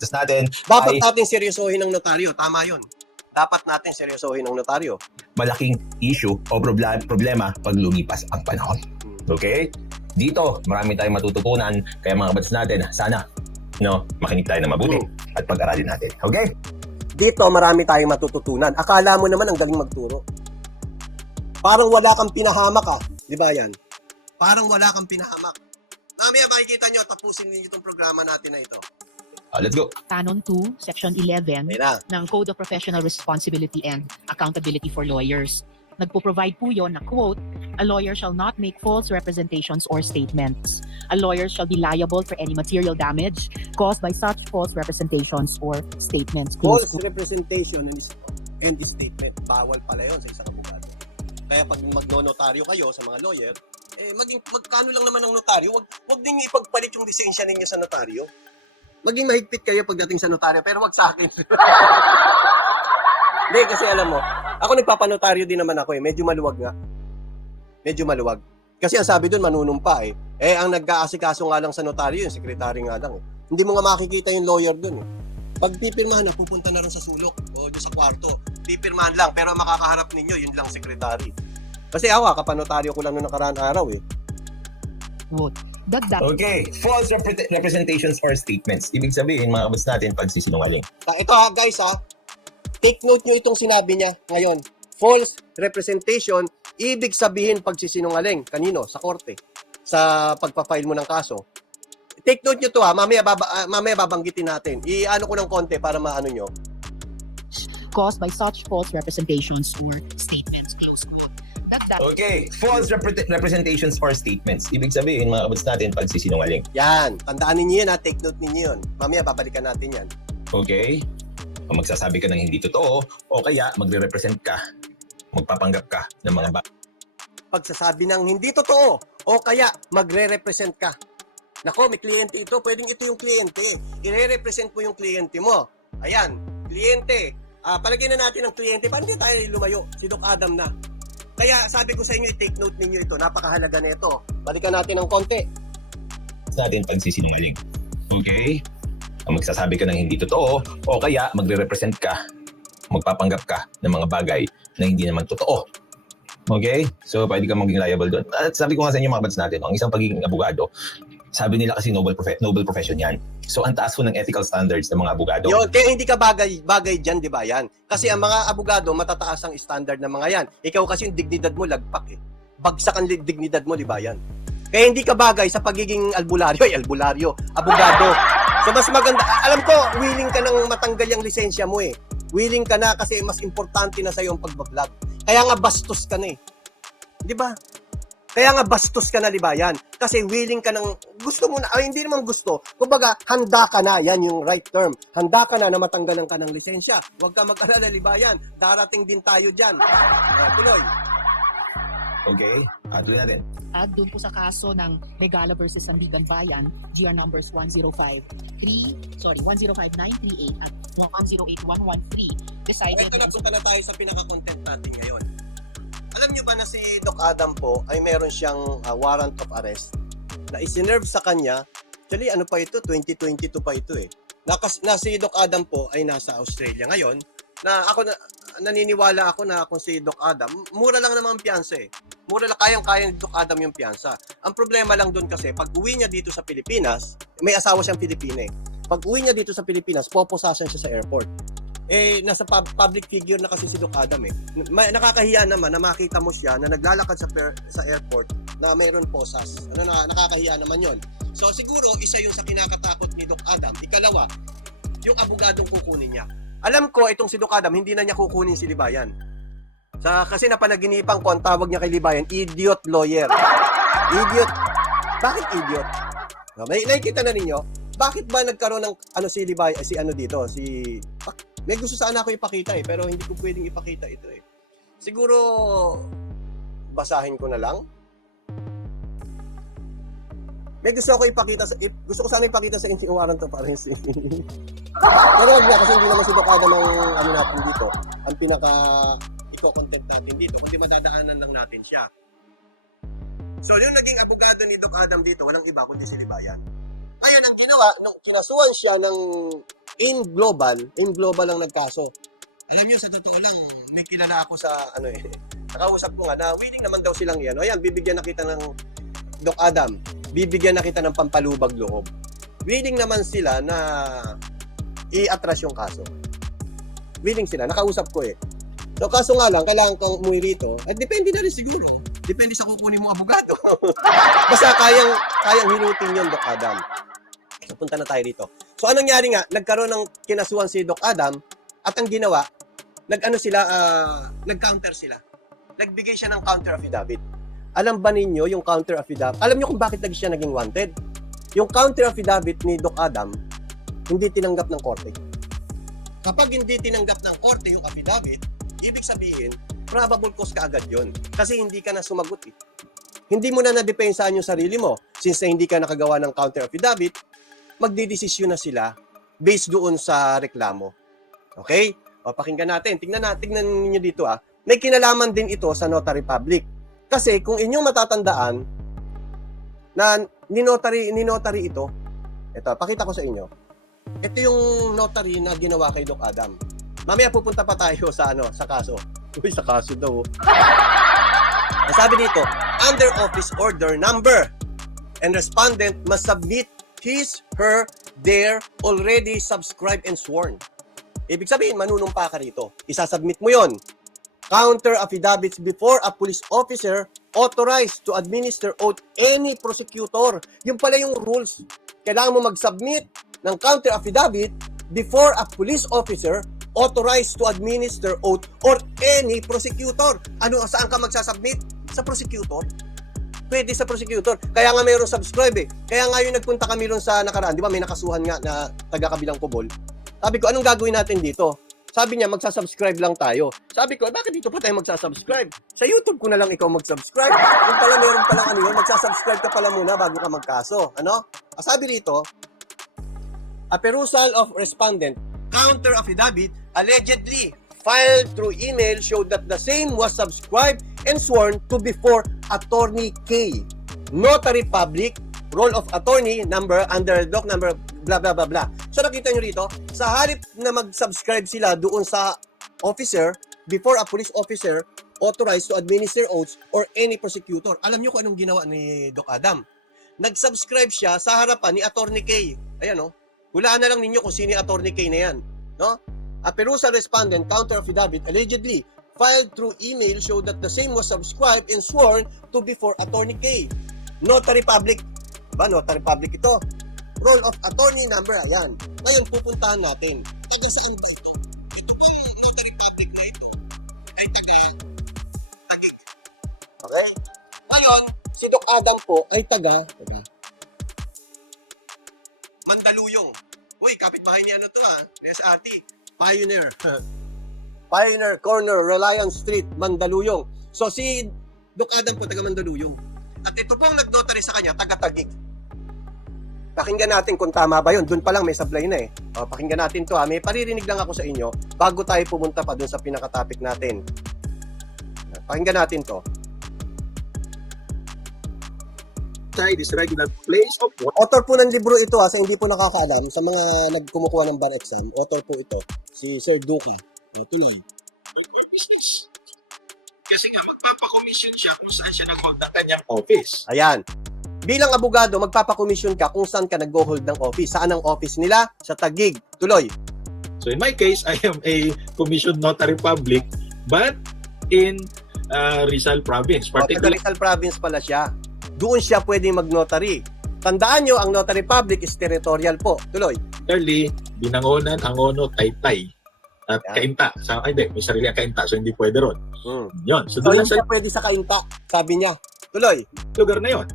batas natin Dapat ay natin seryosohin ng notaryo. Tama yun. Dapat natin seryosohin ng notaryo. malaking issue o problema pag lumipas ang panahon. Okay? Dito, marami tayong matututunan. Kaya mga kabatas natin, sana makinig tayo na mabuti at pag-aralin natin. Okay? Dito, marami tayong matututunan. Akala mo naman ang galing magturo. Parang wala kang pinahamak Di ba yan? Parang wala kang pinahamak. Mamaya makikita nyo, tapusin niyo itong programa natin na ito. Let's go. Canon 2, Section 11 Ayun na. ng Code of Professional Responsibility and Accountability for Lawyers. Nagpo-provide po yon na, quote, "A lawyer shall not make false representations or statements. A lawyer shall be liable for any material damage caused by such false representations or statements." Close False representation and statement. Bawal pala yun sa isang abogado. Kaya pag magnotaryo kayo sa mga lawyer, magkano lang naman ang notaryo, wag din ipagpalit yung lisensya ninyo sa notaryo. Maging mahigpit kayo pagdating sa notaryo, pero wag sa akin. Hindi, kasi alam mo, ako nagpapanotaryo din naman ako medyo maluwag nga. Medyo maluwag. Kasi ang sabi doon, manunumpa ang nag-aasikaso nga lang sa notaryo, yung sekretary nga lang Hindi mo nga makikita yung lawyer doon Pag pipirmahan na, pupunta na rin sa sulok o doon sa kwarto. Pipirmahan lang, pero makakaharap ninyo, yun lang sekretary. Kasi ako, kapanotaryo ko lang noong nakaraan araw quote. Dagdag. Okay. False representations or statements. Ibig sabihin, mga kabatas natin, pagsisinungaling. Ito guys take note nyo itong sinabi niya ngayon. False representation, ibig sabihin pagsisinungaling. Kanino? Sa korte. Sa pagpa-file mo ng kaso. Take note nyo to mamaya babanggitin natin. I-ano ko ng konti para maano nyo. Caused by such false representations or statements. Close quote. Dagdag. Okay. False representations or statements. Ibig sabihin, mga kabatas natin, pagsisinungaling. Yan. Tandaan ninyo yun Take note ninyo yun. Mamaya babalikan natin yan. Okay? O magsasabi ka ng hindi totoo, o kaya magre-represent ka, magpapanggap ka ng mga Pagsasabi ng hindi totoo o kaya magre-represent ka. Nako, may kliyente ito. Pwedeng ito yung kliyente. I-represent mo yung kliyente mo. Ayan, kliyente. Palagyan na natin ang kliyente. Paano hindi tayo lumayo? Si Doc Adam na. Kaya sabi ko sa inyo, i-take note ninyo ito. Napakahalaga na ito. Balikan natin ng konti. natin pagsisinungaling. Okay? O magsasabi ka ng hindi totoo, o kaya magre-represent ka, magpapanggap ka ng mga bagay na hindi naman totoo. Okay? So, pwede kang maging liable doon. At sabi ko nga sa inyo mga bats natin, ang isang pagiging abogado, sabi nila kasi noble profession yan. So, ang taas po ng ethical standards ng mga abogado. Yun, kaya hindi ka bagay dyan, di ba yan? Kasi ang mga abogado, matataas ang standard ng mga yan. Ikaw kasi yung dignidad mo, lagpak Bagsak ang dignidad mo, di ba yan? Kaya hindi ka bagay sa pagiging albularyo, abogado. So, mas maganda, alam ko, willing ka nang matanggal yung lisensya mo Willing ka na kasi mas importante na sa'yo ang pagbablog. Kaya nga bastos ka na Di ba? Kaya nga bastos ka na, di ba yan? Kasi willing ka nang, gusto mo na, ay hindi naman gusto. Kumbaga, handa ka na, yan yung right term. Handa ka na matanggalan ka ng lisensya. Huwag ka mag-alala, di ba yan? Darating din tayo dyan. Tuloy. Okay? Tuloy natin. At doon po sa kaso ng Regala versus Sandigan Bayan, GR numbers 105.938 at 108.113 decided. Ito na, punta na tayo sa pinaka-content natin ngayon. Alam nyo ba na si Doc Adam po ay meron siyang warrant of arrest na isinerve sa kanya. Actually, ano pa ito? 2022 pa ito na si Doc Adam po ay nasa Australia ngayon. Na ako naniniwala ako na kung si Doc Adam, mura lang naman ang piyansa Mura lang, kayang-kaya ni Doc Adam yung piyansa. Ang problema lang doon kasi, pag uwi niya dito sa Pilipinas, may asawa siyang Pilipina Pag uwi niya dito sa Pilipinas, poposasan siya sa airport. Nasa public figure na kasi si Doc Adam Nakakahiya naman na makita mo siya na naglalakad sa airport na mayroon posas. Nakakahiya naman yon. So siguro, isa yung sa kinakatakot ni Doc Adam. Ikalawa, yung abogadong kukunin niya. Alam ko, itong si Doc Adam, hindi na niya kukunin si Libayan. Kasi napanaginipan ko, ang tawag niya kay Libayan, idiot lawyer. Idiot. Bakit idiot? Nakikita na ninyo, bakit ba nagkaroon ng si Libayan, may gusto sana ako ipakita pero hindi ko pwedeng ipakita ito Siguro, basahin ko na lang. May gusto ko sana ipakita sa inyo yung warrant of arrest. Pero wag na, kasi hindi naman si Doc Adam ang natin dito. Ang pinaka i-content natin dito, kundi madadaanan lang natin siya. So, yung naging abogado ni Doc Adam dito, walang iba kundi si Libayan. Ngayon, ang ginawa, nung kinasuhan siya ng in global ang nagkaso. Alam niyo, sa totoo lang, may kilala ako sa, nakausap ko nga na willing naman daw silang yan. O yan, bibigyan na kita ng, Doc Adam, bibigyan na kita ng pampalubag loob. Willing naman sila na i-atras yung kaso. Willing sila, nakausap ko eh. So, kaso nga lang, kailangan kong umuwi rito. At depende na rin siguro. Depende sa kukunin mong abogado. Basta kayang hinutin yun, Doc Adam. So, punta na tayo rito. So, anong nangyari nga? Nagkaroon ng kinasuhan si Doc Adam at ang ginawa, nag-counter sila. Nagbigay siya ng counter affidavit. Alam ba ninyo yung counter affidavit? Alam niyo kung bakit siya naging wanted? Yung counter affidavit ni Doc Adam, hindi tinanggap ng korte. Kapag hindi tinanggap ng korte yung affidavit, ibig sabihin, probable cause ka agad yun. Kasi hindi ka na sumagot eh. Hindi mo na nadepensahan yung sarili mo. Since na hindi ka nakagawa ng counter affidavit, magdidesisyon na sila based doon sa reklamo. Okay? O, pakinggan natin. Tingnan ninyo dito ah. May kinalaman din ito sa notary public. Kasi kung inyong matatandaan na ninotary ito, pakita ko sa inyo. Ito yung notary na ginawa kay Doc Adam. Mamaya pupunta pa tayo sa kaso. Uy, sa kaso daw. Sabi dito, under office order number and respondent must submit his, her, their already subscribed and sworn. Ibig sabihin, manunumpa ka rito. Isasubmit mo yon. Counter affidavits before a police officer authorized to administer oath any prosecutor. Yung pala yung rules. Kailangan mo mag-submit ng counter affidavit before a police officer authorized to administer oath or any prosecutor. Saan ka magsasubmit? Sa prosecutor. Pwede sa prosecutor. Kaya nga mayroong subscribe eh. Kaya nga yung nagpunta kami ron sa nakaraan, di ba may nakasuhan nga na taga-kabilang Kubol. Sabi ko, anong gagawin natin dito? Sabi niya, magsasubscribe lang tayo. Sabi ko, bakit dito pa tayo magsasubscribe? Sa YouTube ko na lang ikaw magsubscribe. Kung pala meron palang magsasubscribe ka pala muna bago ka magkaso. Sabi rito, a perusal of respondent counter affidavit allegedly filed through email showed that the same was subscribed and sworn to before Attorney K. Notary Public, role of attorney, number, under doc number, blah, blah, blah, blah. So nakita nyo rito, sa halip na mag-subscribe sila doon sa officer, before a police officer authorized to administer oaths or any prosecutor. Alam nyo kung anong ginawa ni Doc Adam? Nag-subscribe siya sa harapan ni Attorney K. Ayan hulaan na lang ninyo kung sino yung Attorney K na yan. A perusal respondent counter affidavit allegedly filed through email showed that the same was subscribed and sworn to before Attorney K. Notary Public. Notary Public ito. Role of attorney number, ayan. Ngayon, pupuntahan natin. Taga saan ba ito? Ito po yung Notary Public na ito. Ay Taguig. Okay? Ngayon, si Doc Adam po ay taga Mandaluyong. Uy, kapitbahay ni ni SRT. Pioneer. Pioneer Corner, Reliance Street, Mandaluyong. So, si Doc Adam po taga Mandaluyong. At ito pong nag-notary sa kanya, taga Taguig. Pakinggan natin kung tama ba yun. Doon pa lang may sablay na eh. Pakinggan natin to ha. May paririnig lang ako sa inyo bago tayo pumunta pa doon sa pinaka-topic natin. Pakinggan natin to. Is regular place of work. Author po ng libro ito sa hindi po nakakaalam, sa mga nagkumukuha ng bar exam, author po ito, si Sir Duca. Tuloy. Or business. Kasi nga, magpapakomisyon siya kung saan siya nag-hold ng kanyang office. Ayan. Bilang abogado, magpapakomisyon ka kung saan ka nag-hold ng office. Saan ang office nila? Sa Taguig. Tuloy. So in my case, I am a commissioned notary public, but in Rizal Province. Taga Rizal Province pala siya. Doon siya pwedeng mag-notary. Tandaan nyo, ang notary public is territorial po. Tuloy. Thirdly, Binangonan, Angono, Taytay. At Kainta. Hindi, may sarili ang Kainta, so hindi pwede ron. Yun. So doon siya pwede sa Kainta, sabi niya. Tuloy. Lugar na yun.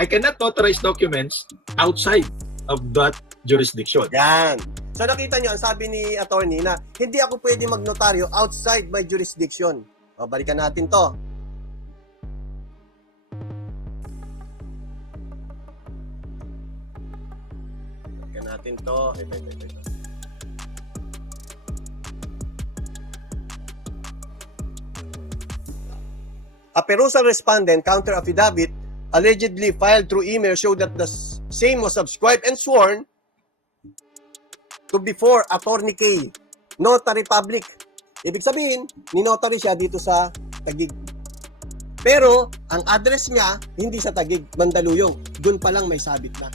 I cannot notarize documents outside of that jurisdiction. Yan. So nakita nyo, ang sabi ni attorney na hindi ako pwede mag-notaryo outside my jurisdiction. Balikan natin to. Natin to. A perusal respondent counter affidavit allegedly filed through email showed that the same was subscribed and sworn to before Attorney K, Notary Public. Ibig sabihin, ni-notary siya dito sa Taguig. Pero, ang address niya, hindi sa Taguig, Mandaluyong. Doon pa lang may sabit na.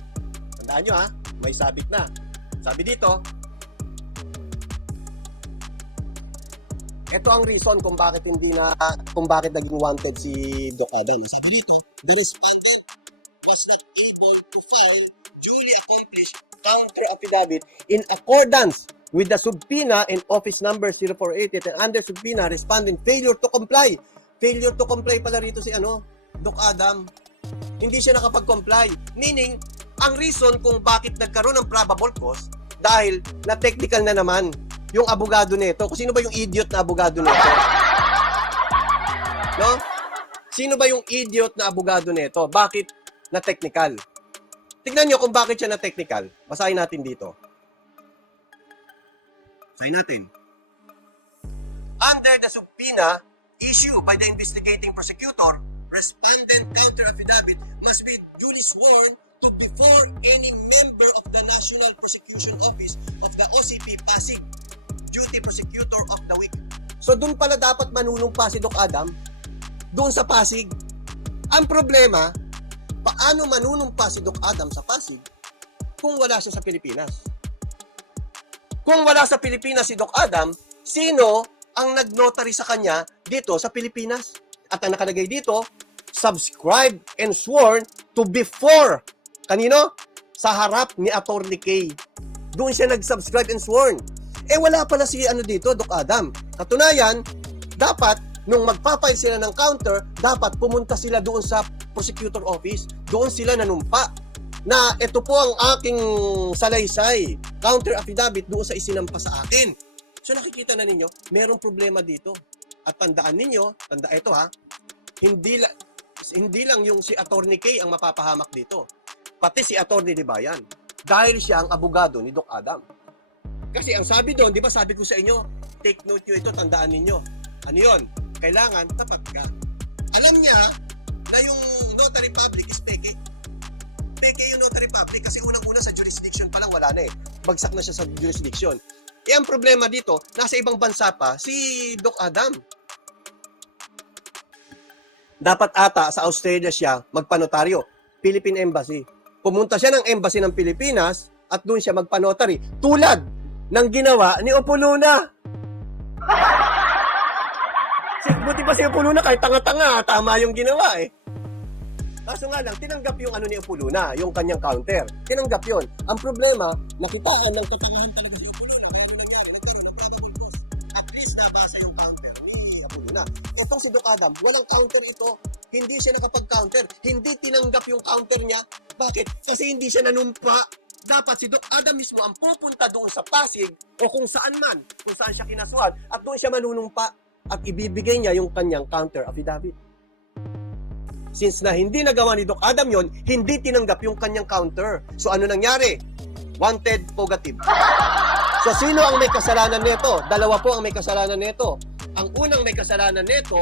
Tandaan nyo ha, may sabit na. Sabi dito, ito ang reason kung bakit naging wanted si Doc Adam. Sabi dito, the respondent was not able to file duly accomplished counter affidavit in accordance with the subpoena in office number 0488 and under subpoena, respondent failure to comply. Failure to comply pala rito si Doc Adam. Hindi siya nakapag-comply. Meaning, ang reason kung bakit nagkaroon ng probable cause dahil na technical na naman yung abogado nito. Kung sino ba yung idiot na abogado nito? No? Sino ba yung idiot na abogado nito? Bakit na technical? Tignan nyo kung bakit siya na technical. Basahin natin dito. Basahin natin. Under the subpoena issued by the investigating prosecutor, respondent counter affidavit must be duly sworn to before any member of the National Prosecution Office of the OCP Pasig, duty prosecutor of the week. So doon pala dapat manunumpa si Doc Adam, doon sa Pasig. Ang problema, paano manunumpa si Doc Adam sa Pasig kung wala siya sa Pilipinas? Kung wala sa Pilipinas si Doc Adam, sino ang nag-notary sa kanya dito sa Pilipinas? At ang nakalagay dito, subscribed and sworn to before. Kanino? Sa harap ni Attorney K. Doon siya nag-subscribe and sworn. Wala pala si dito, Doc Adam. Katunayan, dapat, nung magpapile sila ng counter, dapat pumunta sila doon sa prosecutor office. Doon sila nanumpa na ito po ang aking salaysay, counter affidavit doon sa isinampa sa akin. So nakikita na ninyo, merong problema dito. At tandaan ninyo, ito ha, hindi lang yung si Attorney K ang mapapahamak dito. Pati si Attorney Libayan. Dahil siya ang abogado ni Doc Adam. Kasi ang sabi doon, di ba sabi ko sa inyo, take note nyo ito, tandaan ninyo. Ano yun? Kailangan tapat ka. Alam niya na yung notary public is peke. Peke yung notary public kasi unang-una sa jurisdiction pa lang wala na eh. Bagsak na siya sa jurisdiction. Ang problema dito, nasa ibang bansa pa, si Doc Adam. Dapat ata sa Australia siya magpanotaryo. Philippine Embassy. Pumunta siya ng Embassy ng Pilipinas at doon siya magpanotary. Tulad ng ginawa ni Opo Luna. Buti pa si Opo Luna kahit tanga-tanga, tama yung ginawa eh. Kaso nga lang, tinanggap yung ni Opo Luna, yung kanyang counter. Tinanggap yun. Ang problema, nakitaan ng katangahan talaga si Opo Luna. Kaya ano nangyari? Nagkaroon ng probable cause. At least nabasa yung counter ni Opo Luna. Itong si Doc Adam, walang counter ito. Hindi siya nakapag-counter. Hindi tinanggap yung counter niya. Bakit? Kasi hindi siya nanumpa. Dapat si Doc Adam mismo ang pupunta doon sa Pasig o kung saan man, kung saan siya kinasuhan at doon siya manunumpa at ibibigay niya yung kanyang counter affidavit. Since na hindi nagawa ni Doc Adam yon, hindi tinanggap yung kanyang counter. So ano nangyari? Wanted fugitive. So sino ang may kasalanan nito? Dalawa po ang may kasalanan nito. Ang unang may kasalanan nito,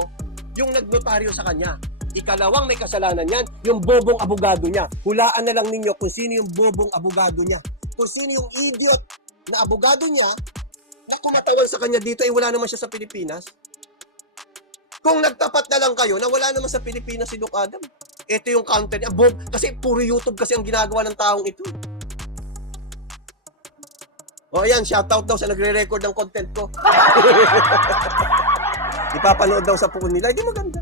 yung nagnotaryo sa kanya. Ikalawang may kasalanan yan, yung bobong abogado niya. Hulaan na lang ninyo kung sino yung bobong abogado niya. Kung sino yung idiot na abogado niya na kumatawan sa kanya dito, wala naman siya sa Pilipinas. Kung nagtapat na lang kayo na wala naman sa Pilipinas si Doc Adam, ito yung counter niya. Kasi puro YouTube kasi ang ginagawa ng taong ito. O ayan, shoutout daw sa nagre-record ng content ko. Ipapanood daw sa phone nila, hindi maganda.